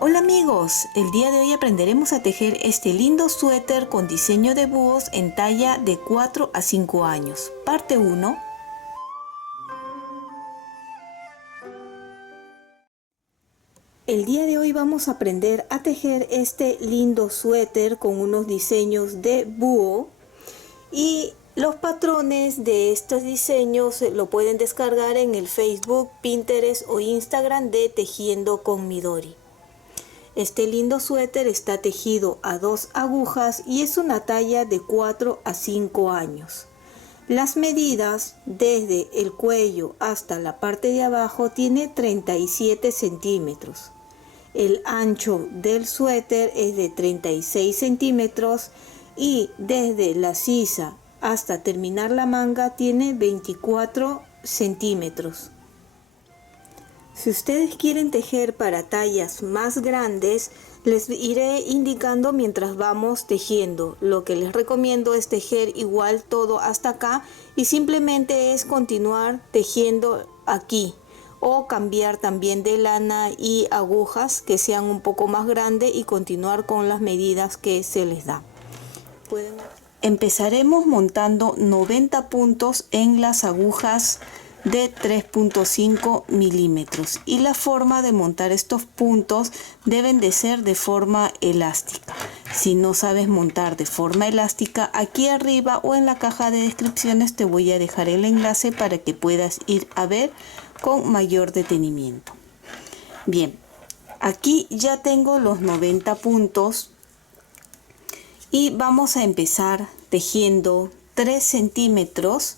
Hola amigos, el día de hoy aprenderemos a tejer este lindo suéter con diseño de búhos en talla de 4 a 5 años. Parte 1. El día de hoy vamos a aprender a tejer este lindo suéter con unos diseños de búho y los patrones de estos diseños lo pueden descargar en el Facebook, Pinterest o Instagram de Tejiendo con Midori. Este lindo suéter está tejido a 2 agujas y es una talla de 4 a 5 años. Las medidas desde el cuello hasta la parte de abajo tiene 37 centímetros. El ancho del suéter es de 36 centímetros y desde la sisa hasta terminar la manga tiene 24 centímetros. Si ustedes quieren tejer para tallas más grandes, les iré indicando mientras vamos tejiendo. Lo que les recomiendo es tejer igual todo hasta acá y simplemente es continuar tejiendo aquí o cambiar también de lana y agujas que sean un poco más grandes y continuar con las medidas que se les da. Empezaremos montando 90 puntos en las agujas de 3.5 milímetros y la forma de montar estos puntos deben de ser de forma elástica. Si no sabes montar de forma elástica, aquí arriba o en la caja de descripciones te voy a dejar el enlace para que puedas ir a ver con mayor detenimiento. Bien, aquí ya tengo los 90 puntos y vamos a empezar tejiendo 3 centímetros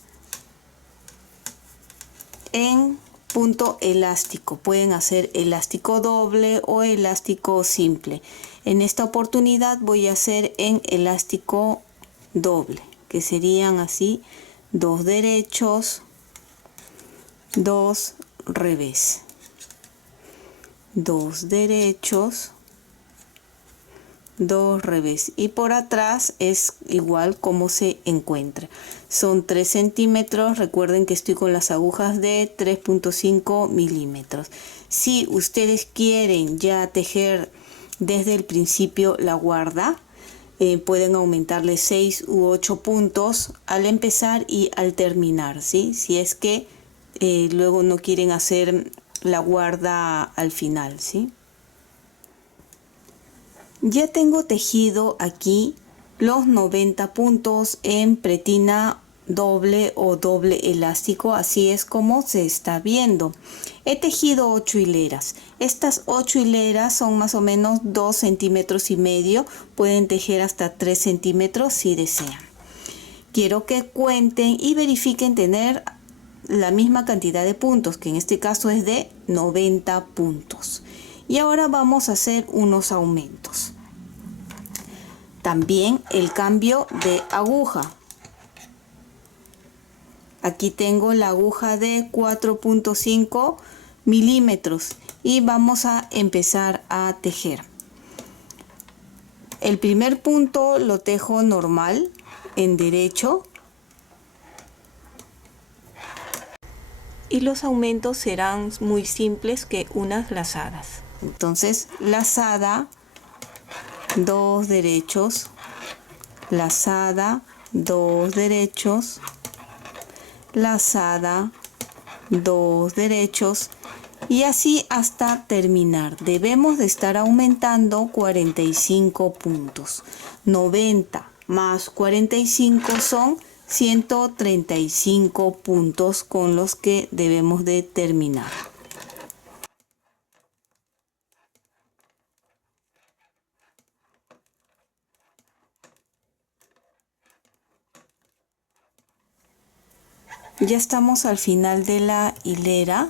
en punto elástico. Pueden hacer elástico doble o elástico simple. En esta oportunidad voy a hacer en elástico doble, que serían así: 2 derechos, 2 revés, 2 derechos, 2 revés, y por atrás es igual como se encuentra. Son 3 centímetros. Recuerden que estoy con las agujas de 3.5 milímetros. Si ustedes quieren ya tejer desde el principio la guarda, pueden aumentarle 6 u 8 puntos al empezar y al terminar, ¿sí? Si es que luego no quieren hacer la guarda al final, ¿sí? Ya tengo tejido aquí los 90 puntos en pretina doble o doble elástico, así es como se está viendo. He tejido 8 hileras. Estas 8 hileras son más o menos 2 centímetros y medio. Pueden tejer hasta 3 centímetros si desean. Quiero que cuenten y verifiquen tener la misma cantidad de puntos, que en este caso es de 90 puntos. Y ahora vamos a hacer unos aumentos. También el cambio de aguja. Aquí tengo la aguja de 4.5 milímetros y vamos a empezar a tejer. El primer punto lo tejo normal en derecho y los aumentos serán muy simples que unas lazadas. Entonces, lazada, 2 derechos, lazada, 2 derechos, lazada, 2 derechos, y así hasta terminar. Debemos de estar aumentando 45 puntos. 90 más 45 son 135 puntos con los que debemos de terminar. Ya estamos al final de la hilera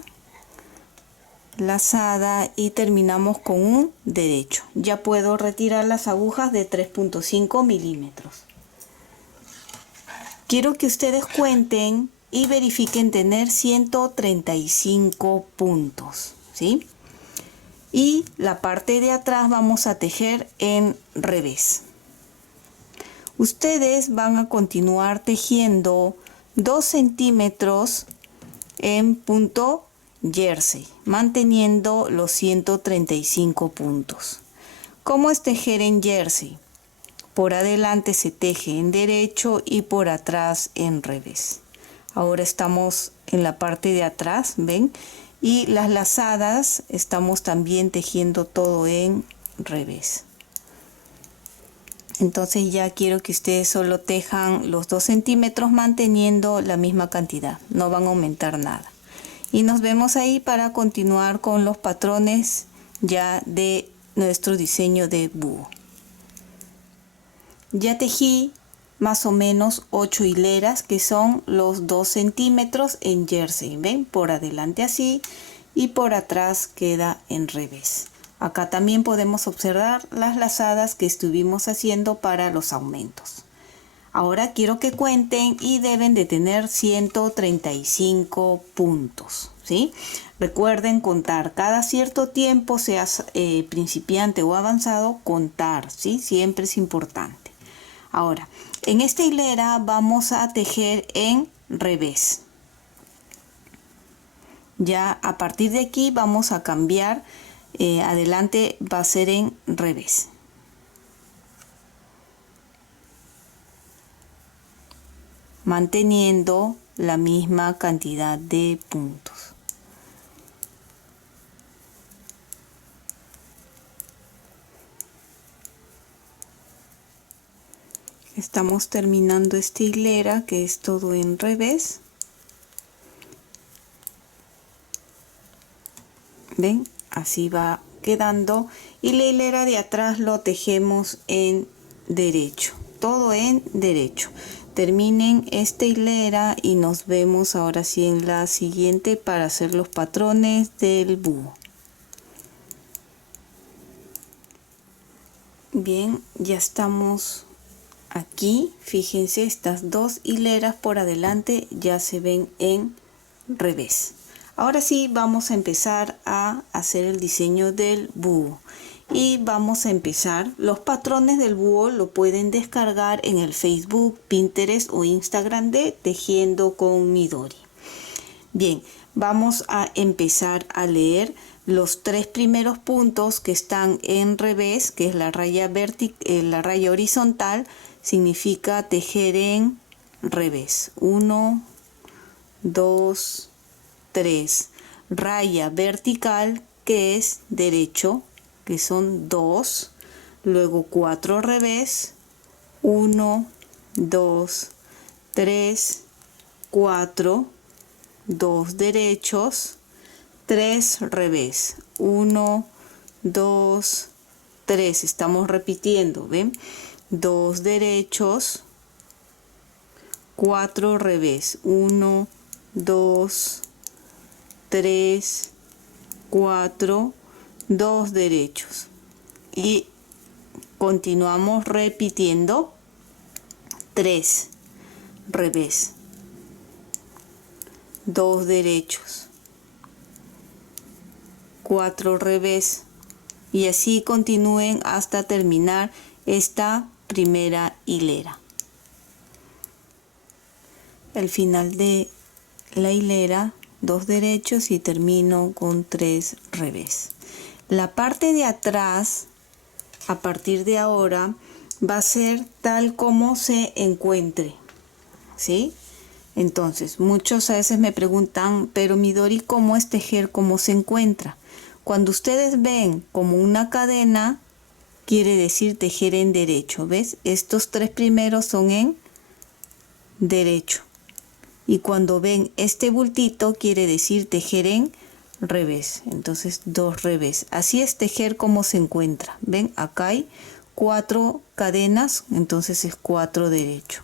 lazada y terminamos con un derecho. Ya puedo retirar las agujas de 3.5 milímetros. Quiero que ustedes cuenten y verifiquen tener 135 puntos, ¿sí? Y la parte de atrás vamos a tejer en revés. Ustedes van a continuar tejiendo 2 centímetros en punto jersey, manteniendo los 135 puntos. ¿Cómo es tejer en jersey? Por adelante se teje en derecho y por atrás en revés. Ahora estamos en la parte de atrás, ¿ven? Y las lazadas estamos también tejiendo todo en revés. Entonces ya quiero que ustedes solo tejan los 2 centímetros manteniendo la misma cantidad, no van a aumentar nada. Y nos vemos ahí para continuar con los patrones ya de nuestro diseño de búho. Ya tejí más o menos 8 hileras, que son los 2 centímetros en jersey, ¿ven? Por adelante así y por atrás queda en revés. Acá también podemos observar las lazadas que estuvimos haciendo para los aumentos. Ahora quiero que cuenten y deben de tener 135 puntos, ¿sí? Recuerden contar cada cierto tiempo, seas principiante o avanzado, contar, ¿sí? Siempre es importante. Ahora, en esta hilera vamos a tejer en revés. Ya a partir de aquí vamos a cambiar, adelante va a ser en revés. Manteniendo la misma cantidad de puntos. Estamos terminando esta hilera que es todo en revés. ¿Ven? Así va quedando. Y la hilera de atrás lo tejemos en derecho. Todo en derecho. Terminen esta hilera y nos vemos ahora sí en la siguiente para hacer los patrones del búho. Bien, ya estamos aquí. Fíjense, estas 2 hileras por adelante ya se ven en revés. Ahora sí vamos a empezar a hacer el diseño del búho. Y vamos a empezar. Los patrones del búho lo pueden descargar en el Facebook, Pinterest o Instagram de Tejiendo con Midori. Bien, vamos a empezar a leer los 3 primeros puntos que están en revés, que es la raya horizontal, significa tejer en revés. 1, 2, 3. Raya vertical, que es derecho, que son 2, luego 4 revés, 1, 2, 3, 4, 2 derechos, 3 revés, 1, 2, 3, estamos repitiendo, ¿ven? 2 derechos, 4 revés, 1, 2, 3, 4, 2 derechos y continuamos repitiendo 3 revés, 2 derechos, 4 revés y así continúen hasta terminar esta primera hilera. El final de la hilera, 2 derechos y termino con 3 revés. La parte de atrás, a partir de ahora, va a ser tal como se encuentre, ¿sí? Entonces, muchos a veces me preguntan, pero Midori, ¿cómo es tejer cómo se encuentra? Cuando ustedes ven como una cadena, quiere decir tejer en derecho, ¿ves? Estos 3 primeros son en derecho. Y cuando ven este bultito, quiere decir tejer en revés. Entonces 2 revés. Así es tejer como se encuentra. Ven, acá hay 4 cadenas, entonces es 4 derecho.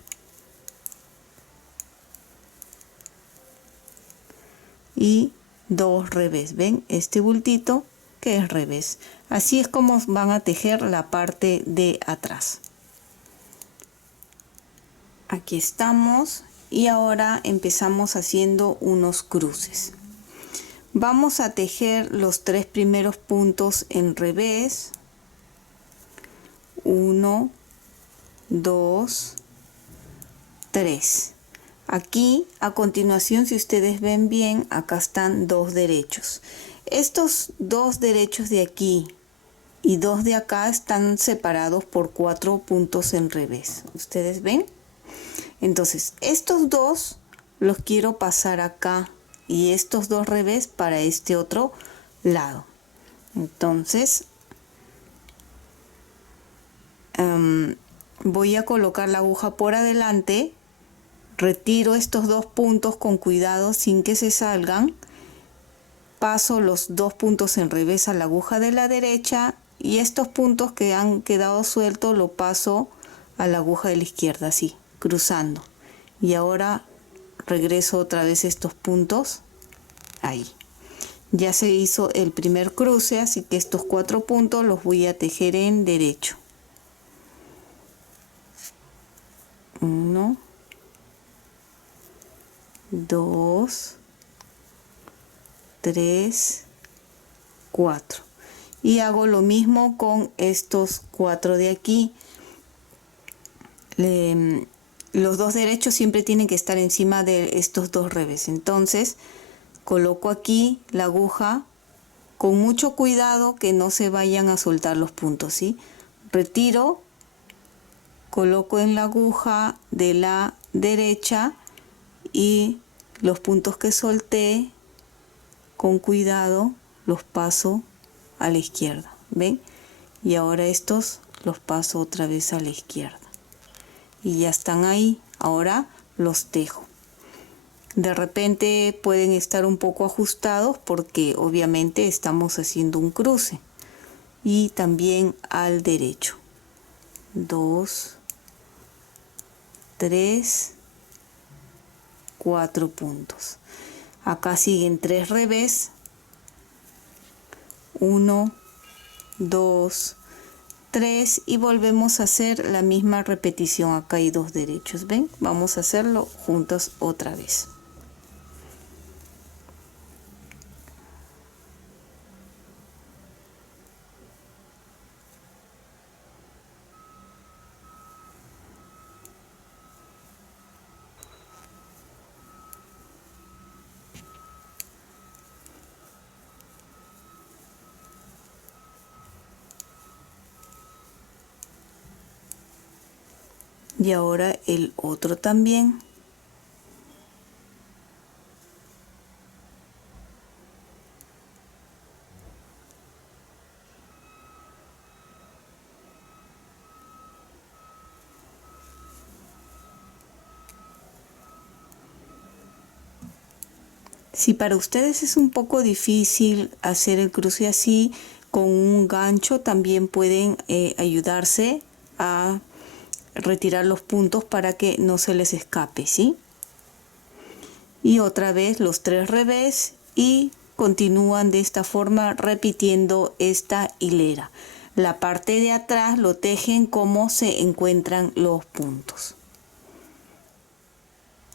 Y 2 revés. Ven, este bultito que es revés. Así es como van a tejer la parte de atrás. Aquí estamos. Y ahora empezamos haciendo unos cruces. Vamos a tejer los 3 primeros puntos en revés. 1, 2, 3. Aquí a continuación, si ustedes ven bien, acá están 2 derechos. Estos 2 derechos de aquí y 2 de acá están separados por 4 puntos en revés. ¿Ustedes ven? Entonces, estos 2 los quiero pasar acá y estos 2 revés para este otro lado. Entonces, voy a colocar la aguja por adelante. Retiro estos 2 puntos con cuidado sin que se salgan. Paso los 2 puntos en revés a la aguja de la derecha y estos puntos que han quedado sueltos lo paso a la aguja de la izquierda, así, cruzando. Y ahora regreso otra vez estos puntos ahí. Ya se hizo el primer cruce, así que estos 4 puntos los voy a tejer en derecho. 1, 2, 3, 4. Y hago lo mismo con estos 4 de aquí. Los 2 derechos siempre tienen que estar encima de estos 2 revés. Entonces coloco aquí la aguja con mucho cuidado que no se vayan a soltar los puntos, ¿sí? Retiro, coloco en la aguja de la derecha y los puntos que solté con cuidado los paso a la izquierda, ¿ven? Y ahora estos los paso otra vez a la izquierda y ya están ahí. Ahora los tejo. De repente pueden estar un poco ajustados porque obviamente estamos haciendo un cruce. Y también al derecho. 2, 3, 4 puntos. Acá siguen 3 revés. 1, 2, 3 y volvemos a hacer la misma repetición. Acá hay 2 derechos, ¿ven? Vamos a hacerlo juntos otra vez. Y ahora el otro también. Si para ustedes es un poco difícil hacer el cruce así, con un gancho también pueden ayudarse a retirar los puntos para que no se les escape, ¿sí? Y otra vez los 3 revés y continúan de esta forma repitiendo esta hilera. La parte de atrás lo tejen como se encuentran los puntos.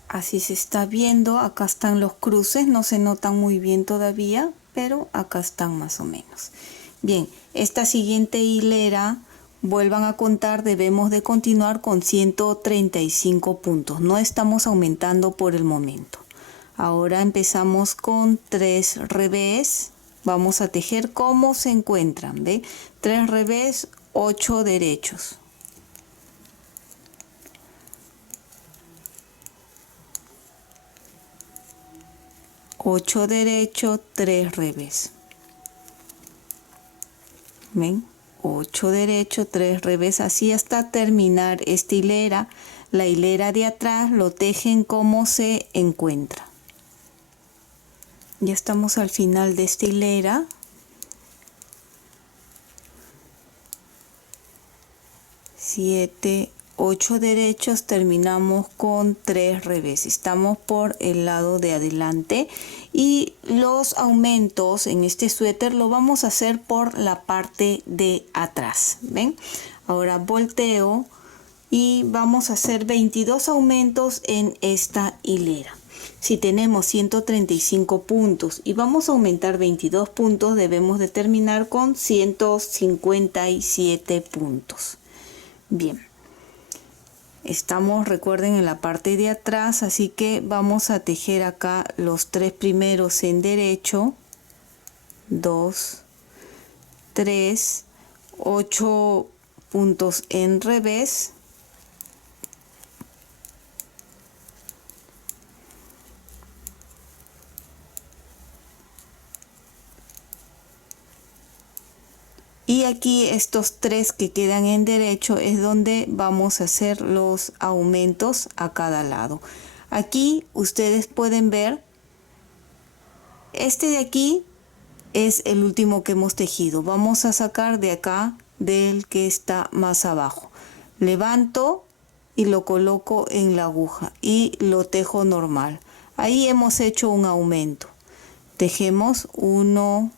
Así se está viendo, acá están los cruces, no se notan muy bien todavía, pero acá están más o menos. Bien, esta siguiente hilera, vuelvan a contar, debemos de continuar con 135 puntos. No estamos aumentando por el momento. Ahora empezamos con 3 revés. Vamos a tejer como se encuentran, ¿ve? 3 revés, 8 derechos. 8 derecho, 3 revés. ¿Ven? 8 derecho, 3 revés, así hasta terminar esta hilera. La hilera de atrás lo tejen como se encuentra. Ya estamos al final de esta hilera. 7, 8 derechos, terminamos con 3 revés. Estamos por el lado de adelante y los aumentos en este suéter lo vamos a hacer por la parte de atrás. ¿Ven? Ahora volteo y vamos a hacer 22 aumentos en esta hilera. Si tenemos 135 puntos y vamos a aumentar 22 puntos, debemos de terminar con 157 puntos. Bien. Estamos, recuerden, en la parte de atrás, así que vamos a tejer acá los 3 primeros en derecho, 2, 3, 8 puntos en revés, y aquí estos 3 que quedan en derecho es donde vamos a hacer los aumentos a cada lado. Aquí ustedes pueden ver, este de aquí es el último que hemos tejido. Vamos a sacar de acá del que está más abajo. Levanto y lo coloco en la aguja y lo tejo normal. Ahí hemos hecho un aumento. Tejemos 1,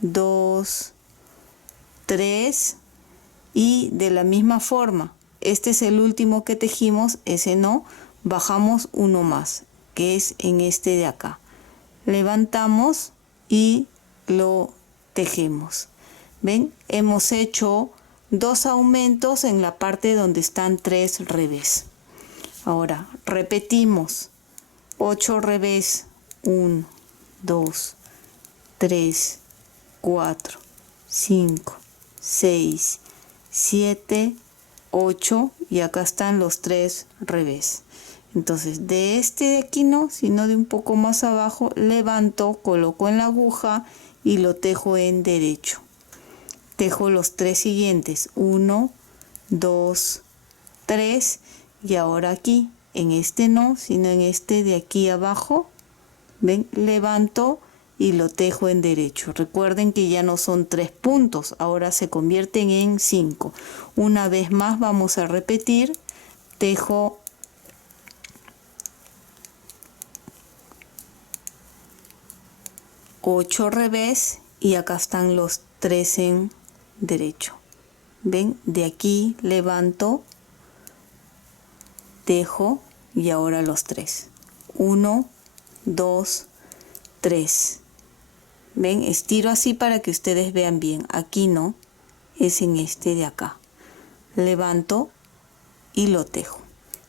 2, 3 y de la misma forma, este es el último que tejimos, ese no, bajamos uno más, que es en este de acá. Levantamos y lo tejemos. ¿Ven? Hemos hecho 2 aumentos en la parte donde están 3 revés. Ahora repetimos 8 revés, 1, 2, 3, 4, 5, 6, 7, 8 y acá están los 3 revés. Entonces de este de aquí no, sino de un poco más abajo, levanto, coloco en la aguja y lo tejo en derecho. Tejo los 3 siguientes, 1, 2, 3 y ahora aquí, en este no, sino en este de aquí abajo, ven, levanto y lo tejo en derecho. Recuerden que ya no son 3 puntos, ahora se convierten en 5. Una vez más vamos a repetir, tejo 8 revés y acá están los 3 en derecho. Ven, de aquí levanto, tejo y ahora los 3. 1, 2, 3. Ven, estiro así para que ustedes vean bien. Aquí no, es en este de acá. Levanto y lo tejo.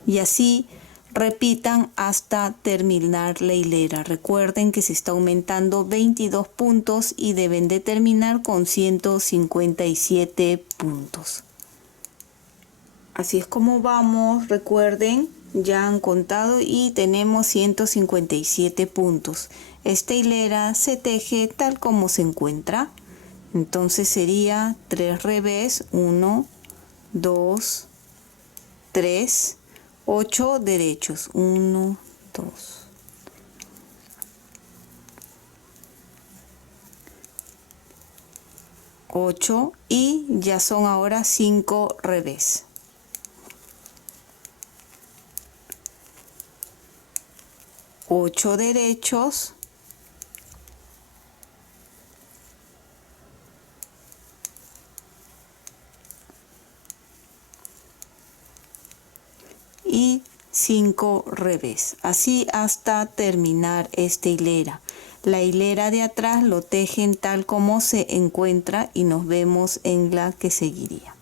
Y así repitan hasta terminar la hilera. Recuerden que se está aumentando 22 puntos y deben de terminar con 157 puntos. Así es como vamos, recuerden, ya han contado y tenemos 157 puntos. Esta hilera se teje tal como se encuentra. Entonces sería 3 revés, 1, 2, 3, 8 derechos, 1, 2. 8 y ya son ahora 5 revés. 8 derechos, y 5 revés, así hasta terminar esta hilera. La hilera de atrás lo tejen tal como se encuentra y nos vemos en la que seguiría.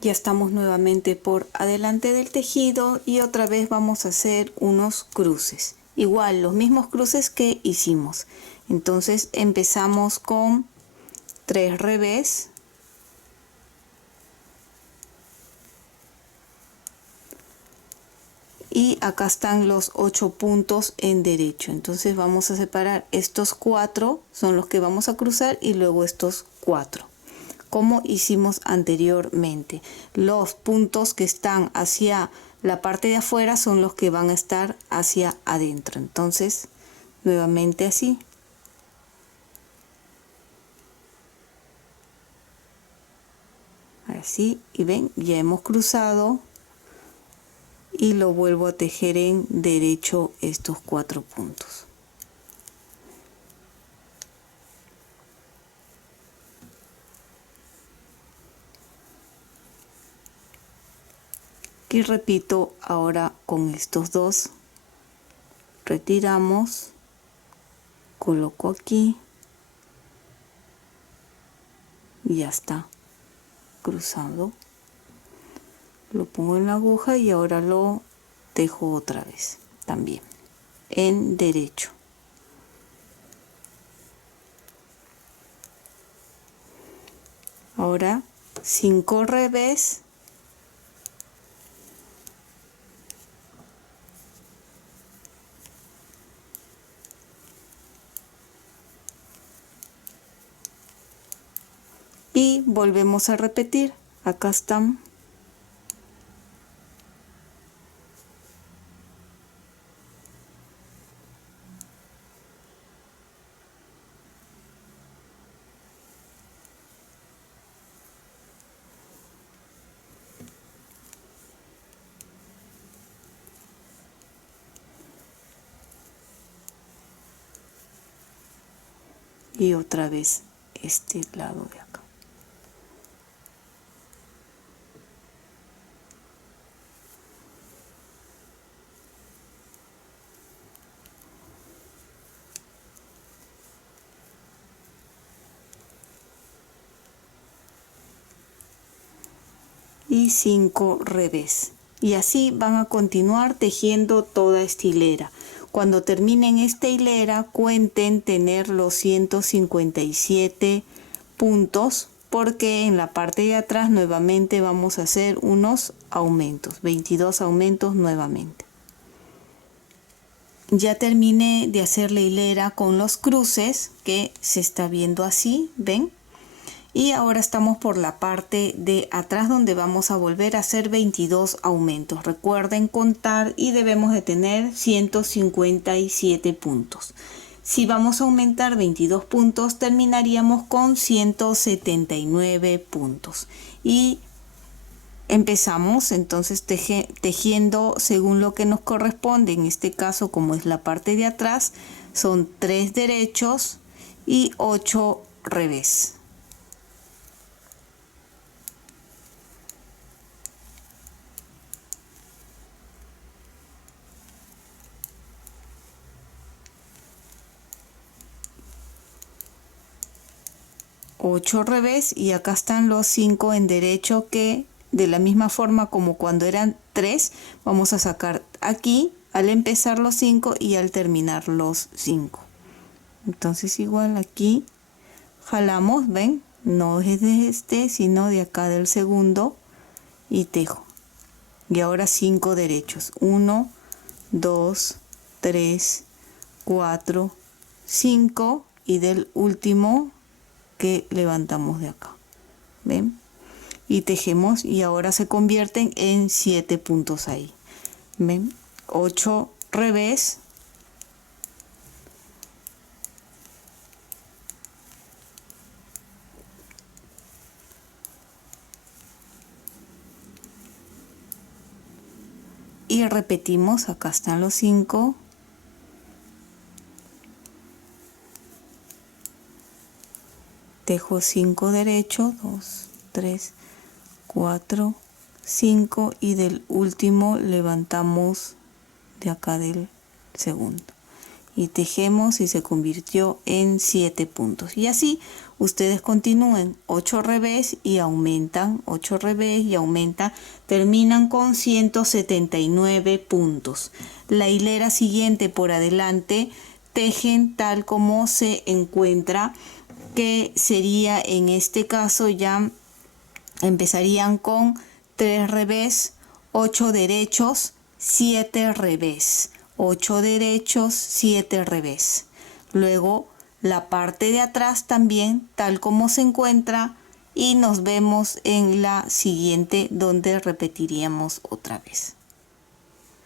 Ya estamos nuevamente por adelante del tejido y otra vez vamos a hacer unos cruces. Igual, los mismos cruces que hicimos. Entonces empezamos con 3 revés. Y acá están los 8 puntos en derecho. Entonces vamos a separar estos 4, son los que vamos a cruzar, y luego estos 4. Como hicimos anteriormente. Los puntos que están hacia la parte de afuera son los que van a estar hacia adentro. Entonces, nuevamente así. Así, y ven, ya hemos cruzado y lo vuelvo a tejer en derecho estos 4 puntos. Y repito ahora con estos 2, retiramos, coloco aquí y ya está cruzado. lo pongo en la aguja y ahora lo tejo otra vez también en derecho. Ahora 5 revés, y volvemos a repetir. Acá están. Y otra vez este lado de acá. Y 5 revés, y así van a continuar tejiendo toda esta hilera. Cuando terminen esta hilera, cuenten tener los 157 puntos, porque en la parte de atrás nuevamente vamos a hacer unos aumentos, 22 aumentos nuevamente. Ya terminé de hacer la hilera con los cruces, que se está viendo así, ¿ven? Y ahora estamos por la parte de atrás, donde vamos a volver a hacer 22 aumentos. Recuerden contar y debemos de tener 157 puntos. Si vamos a aumentar 22 puntos, terminaríamos con 179 puntos. Y empezamos entonces tejiendo según lo que nos corresponde. En este caso, como es la parte de atrás, son 3 derechos y 8 revés. Ocho revés, y acá están los 5 en derecho, que de la misma forma como cuando eran 3, vamos a sacar aquí al empezar los 5 y al terminar los 5. Entonces igual aquí jalamos, ven, no es de este sino de acá del segundo, y tejo. Y ahora 5 derechos, 1, 2, 3, 4, 5, y del último que levantamos de acá, ven, y tejemos, y ahora se convierten en 7 puntos ahí, ven, 8 revés, y repetimos. Acá están los 5, tejo 5 derechos, 2, 3, 4, 5, y del último levantamos de acá del segundo y tejemos, y se convirtió en 7 puntos. Y así ustedes continúen, 8 revés y aumentan, 8 revés y aumentan, terminan con 179 puntos. La hilera siguiente por adelante tejen tal como se encuentra, que sería en este caso, ya empezarían con 3 revés, 8 derechos, 7 revés, 8 derechos, 7 revés. Luego la parte de atrás también tal como se encuentra, y nos vemos en la siguiente, donde repetiríamos otra vez.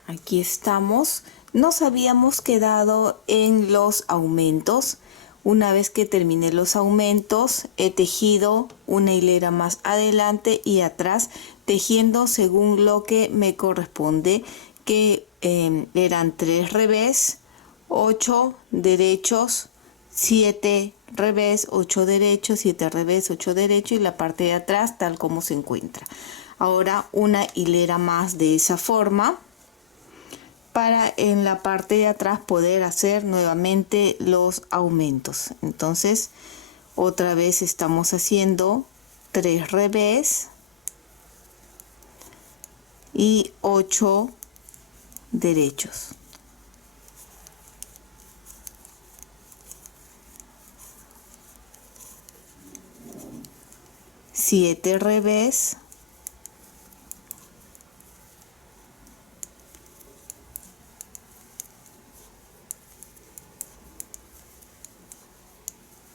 Aquí estamos. Nos habíamos quedado en los aumentos. Una vez que terminé los aumentos, he tejido una hilera más adelante y atrás, tejiendo según lo que me corresponde, que eran 3 revés, 8 derechos, 7 revés, 8 derechos, 7 revés, 8 derechos, y la parte de atrás tal como se encuentra. Ahora una hilera más de esa forma, para en la parte de atrás poder hacer nuevamente los aumentos. Entonces otra vez estamos haciendo 3 revés, y 8 derechos. 7 revés,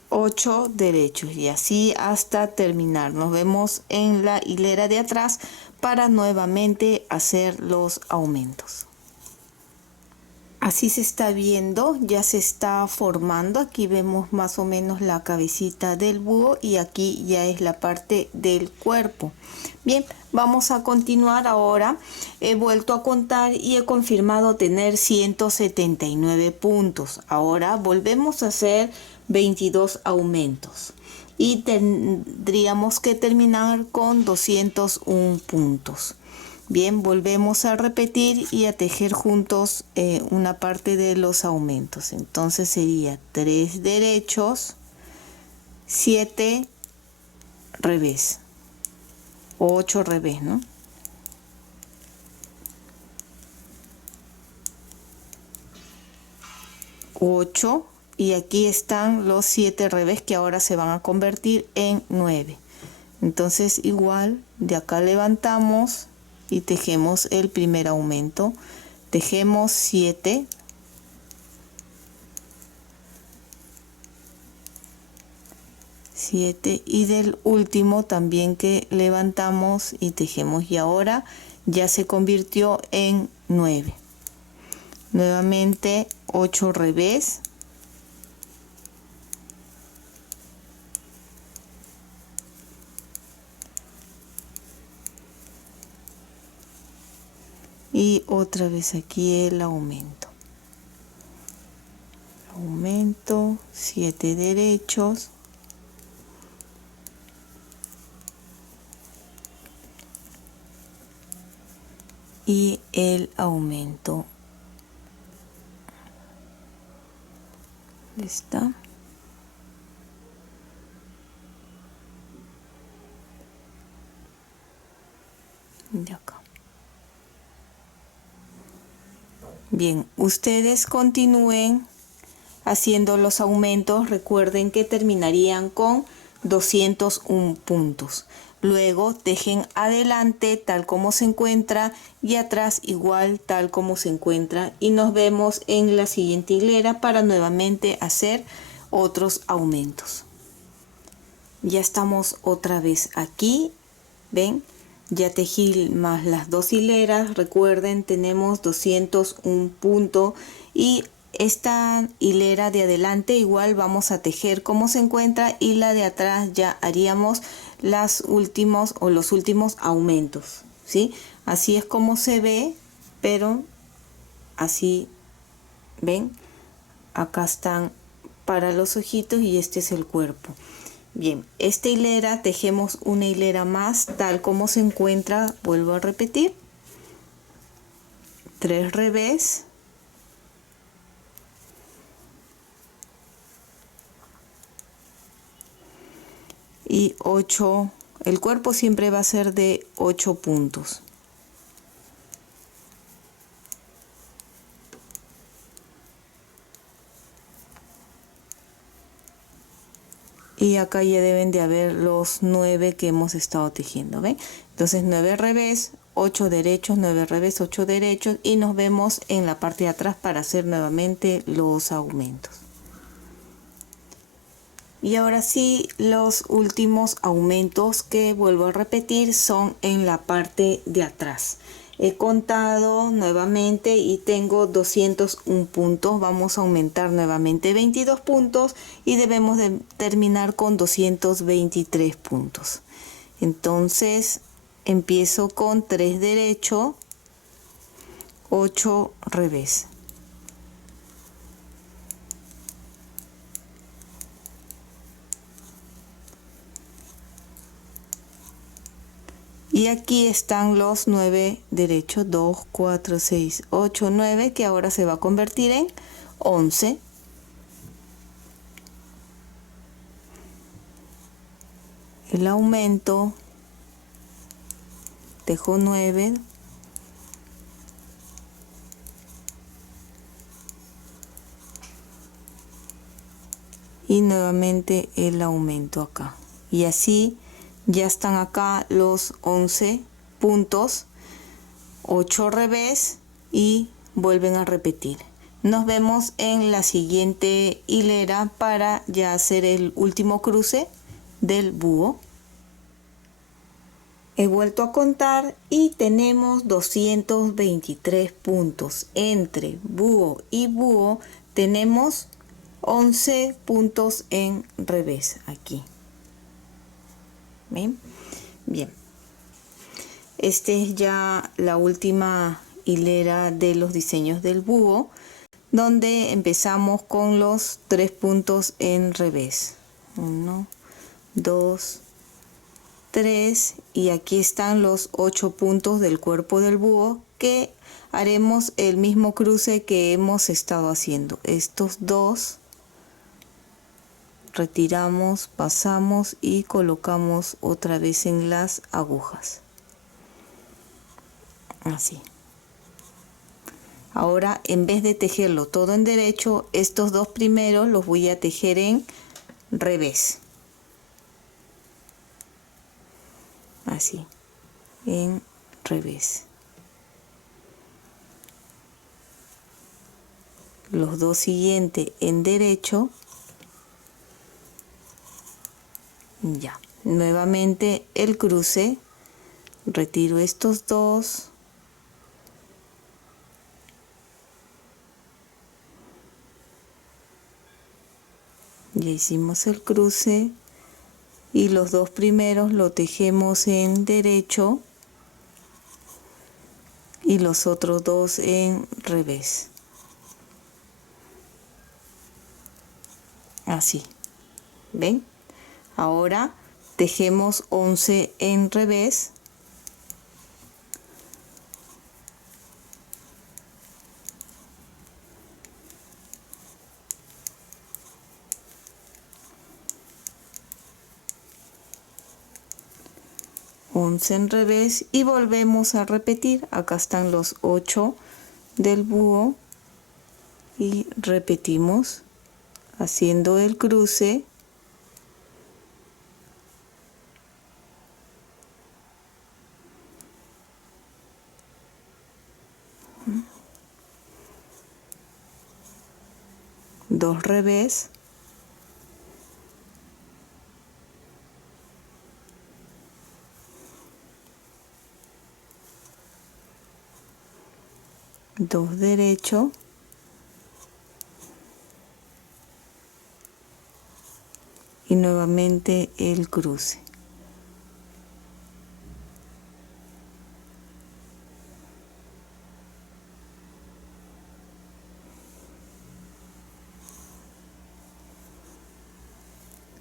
8 derechos y así hasta terminar. Nos vemos en la hilera de atrás para nuevamente hacer los aumentos. Así se está viendo, ya se está formando. Aquí vemos más o menos la cabecita del búho y aquí ya es la parte del cuerpo. Bien, vamos a continuar ahora. He vuelto a contar y he confirmado tener 179 puntos. Ahora volvemos a hacer 22 aumentos y tendríamos que terminar con 201 puntos. Bien, volvemos a repetir y a tejer juntos una parte de los aumentos. Entonces sería 3 derechos, 7 revés, o 8 revés, ¿no? 8 y aquí están los 7 revés que ahora se van a convertir en 9. Entonces igual de acá levantamos y tejemos el primer aumento. Tejemos 7, y del último también que levantamos y tejemos y ahora ya se convirtió en 9. Nuevamente 8 revés, y otra vez aquí el aumento. 7 derechos, y el aumento. Está. De acá. Bien, ustedes continúen haciendo los aumentos. Recuerden que terminarían con 201 puntos. Luego tejen adelante tal como se encuentra y atrás igual tal como se encuentra. Y nos vemos en la siguiente hilera para nuevamente hacer otros aumentos. Ya estamos otra vez aquí. ¿Ven? Ya tejí más las dos hileras. Recuerden, tenemos 201 puntos y esta hilera de adelante igual vamos a tejer como se encuentra y la de atrás ya haríamos los últimos aumentos, ¿sí? Así es como se ve, pero así, ¿ven? Acá están para los ojitos y este es el cuerpo. Bien, esta hilera tejemos una hilera más tal como se encuentra. Vuelvo a repetir. 3 revés, y 8. El cuerpo siempre va a ser de 8 puntos. Y acá ya deben de haber los 9 que hemos estado tejiendo, ¿ven? Entonces 9 revés, 8 derechos, 9 revés, 8 derechos y nos vemos en la parte de atrás para hacer nuevamente los aumentos. Y ahora sí, los últimos aumentos que vuelvo a repetir son en la parte de atrás. He contado nuevamente y tengo 201 puntos. Vamos a aumentar nuevamente 22 puntos y debemos de terminar con 223 puntos. Entonces empiezo con 3 derecho, 8 revés. Y aquí están los 9 derechos, 2, 4, 6, 8, 9, que ahora se va a convertir en 11. El aumento, tejo 9, y nuevamente el aumento acá, y así ya están acá los 11 puntos, 8 revés y vuelven a repetir. Nos vemos en la siguiente hilera para ya hacer el último cruce del búho. He vuelto a contar y tenemos 223 puntos. Entre búho y búho tenemos 11 puntos en revés aquí. ¿Ven? Bien. Esta es ya la última hilera de los diseños del búho, donde empezamos con los 3 puntos en revés. 1, 2, 3, y aquí están los 8 puntos del cuerpo del búho, que haremos el mismo cruce que hemos estado haciendo. Estos dos retiramos, pasamos y colocamos otra vez en las agujas, así. Ahora, en vez de tejerlo todo en derecho, estos dos primeros los voy a tejer en revés, así, en revés. Los dos siguientes en derecho. Ya, nuevamente el cruce, retiro estos dos, ya hicimos el cruce y los dos primeros lo tejemos en derecho y los otros dos en revés, así. ¿Ven? Ahora tejemos 11 en revés, en revés, y volvemos a repetir. Acá están los 8 del búho y repetimos haciendo el cruce, dos revés, dos derecho, y nuevamente el cruce.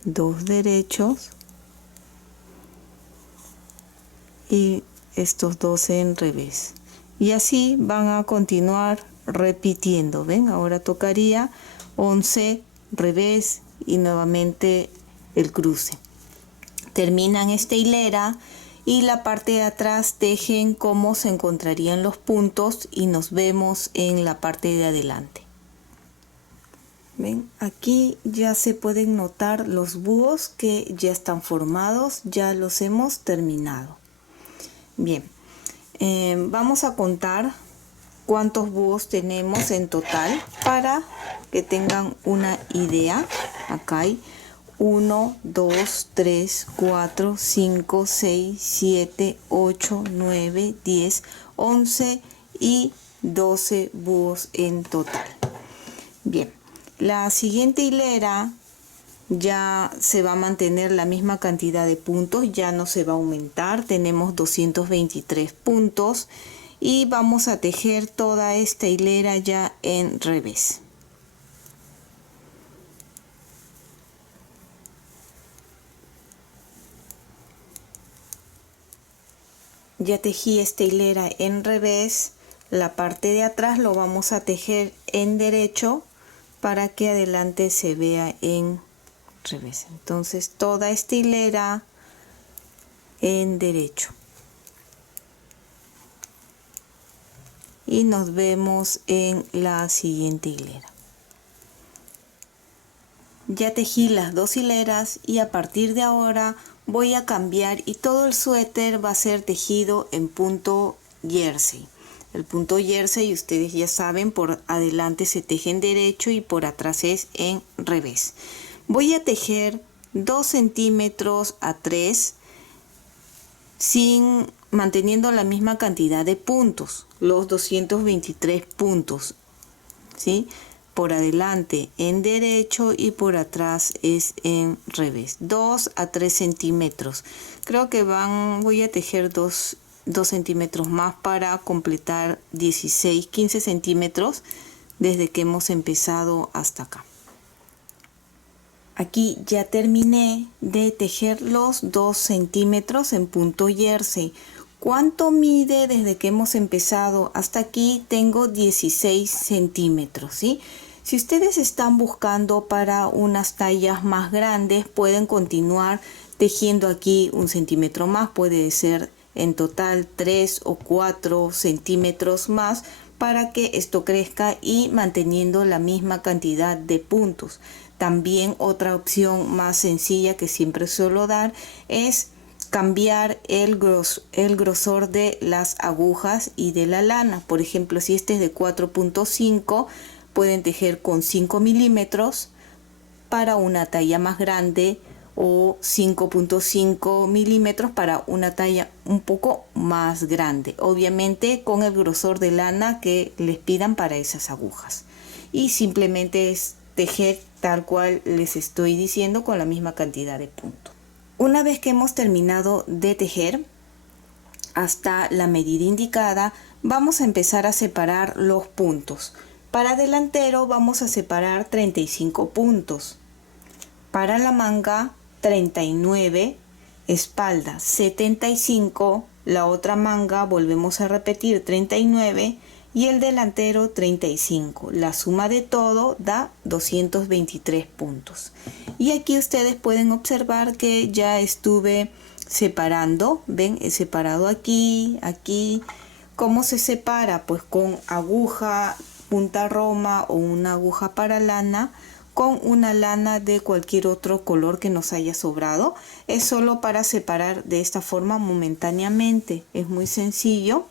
Dos derechos y estos dos en revés, y así van a continuar repitiendo. ¿Ven? Ahora tocaría 11 revés y nuevamente el cruce. Terminan esta hilera y la parte de atrás tejen cómo se encontrarían los puntos, y nos vemos en la parte de adelante. ¿Ven? Aquí ya se pueden notar los búhos que ya están formados, ya los hemos terminado. Bien, vamos a contar cuántos búhos tenemos en total para que tengan una idea. Acá hay 1, 2, 3, 4, 5, 6, 7, 8, 9, 10, 11 y 12 búhos en total. Bien. La siguiente hilera ya se va a mantener la misma cantidad de puntos, ya no se va a aumentar. Tenemos 223 puntos y vamos a tejer toda esta hilera ya en revés. Ya tejí esta hilera en revés. La parte de atrás lo vamos a tejer en derecho para que adelante se vea en revés. Entonces toda esta hilera en derecho, y nos vemos en la siguiente hilera. ya tejí las 2 hileras y a partir de ahora voy a cambiar y todo el suéter va a ser tejido en punto jersey. El punto jersey, ustedes ya saben, por adelante se teje en derecho y por atrás es en revés. Voy a tejer 2 centímetros a 3 manteniendo la misma cantidad de puntos, los 223 puntos, ¿sí? Por adelante en derecho y por atrás es en revés. 2 a 3 centímetros. Creo que voy a tejer 2 centímetros más para completar 15 centímetros desde que hemos empezado hasta acá. Aquí ya terminé de tejer los 2 centímetros en punto jersey. ¿Cuánto mide desde que hemos empezado hasta aquí? Tengo 16 centímetros, ¿sí? Si ustedes están buscando para unas tallas más grandes, pueden continuar tejiendo aquí 1 centímetro más. Puede ser en total 3 o 4 centímetros más para que esto crezca y manteniendo la misma cantidad de puntos. También otra opción más sencilla que siempre suelo dar es cambiar el grosor de las agujas y de la lana. Por ejemplo, si este es de 4.5, pueden tejer con 5 milímetros para una talla más grande o 5.5 milímetros para una talla un poco más grande. Obviamente con el grosor de lana que les pidan para esas agujas. Y simplemente es tejer tal cual les estoy diciendo con la misma cantidad de puntos. Una vez que hemos terminado de tejer hasta la medida indicada, vamos a empezar a separar los puntos. Para delantero vamos a separar 35 puntos. Para la manga 39, espalda 75, la otra manga volvemos a repetir 39 y el delantero 35. La suma de todo da 223 puntos. Y aquí ustedes pueden observar que ya estuve separando, ven, he separado aquí, aquí. ¿Cómo se separa? Pues con aguja punta roma o una aguja para lana, con una lana de cualquier otro color que nos haya sobrado. Es solo para separar de esta forma momentáneamente. Es muy sencillo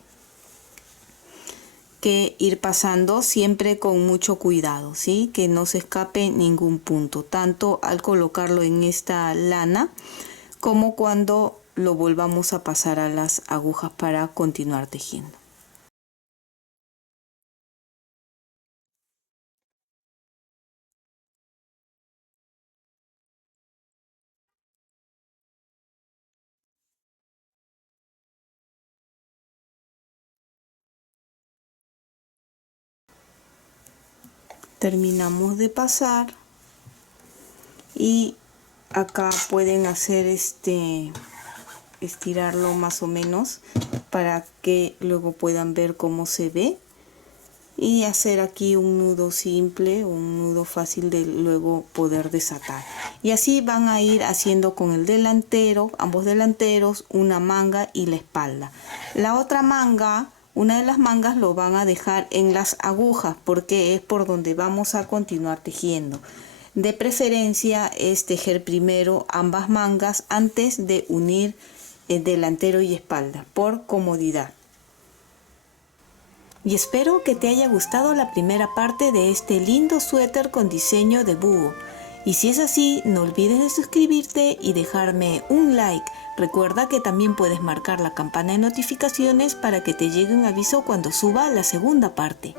que ir pasando siempre con mucho cuidado, ¿sí? Que no se escape ningún punto, tanto al colocarlo en esta lana como cuando lo volvamos a pasar a las agujas para continuar tejiendo. Terminamos de pasar y acá pueden hacer estirarlo más o menos para que luego puedan ver cómo se ve y hacer aquí un nudo simple, un nudo fácil de luego poder desatar. Y así van a ir haciendo con el delantero, ambos delanteros, una manga y la espalda. La otra manga, una de las mangas lo van a dejar en las agujas porque es por donde vamos a continuar tejiendo. De preferencia es tejer primero ambas mangas antes de unir el delantero y espalda por comodidad. Y espero que te haya gustado la primera parte de este lindo suéter con diseño de búho. Y si es así, no olvides de suscribirte y dejarme un like. Recuerda que también puedes marcar la campana de notificaciones para que te llegue un aviso cuando suba la segunda parte.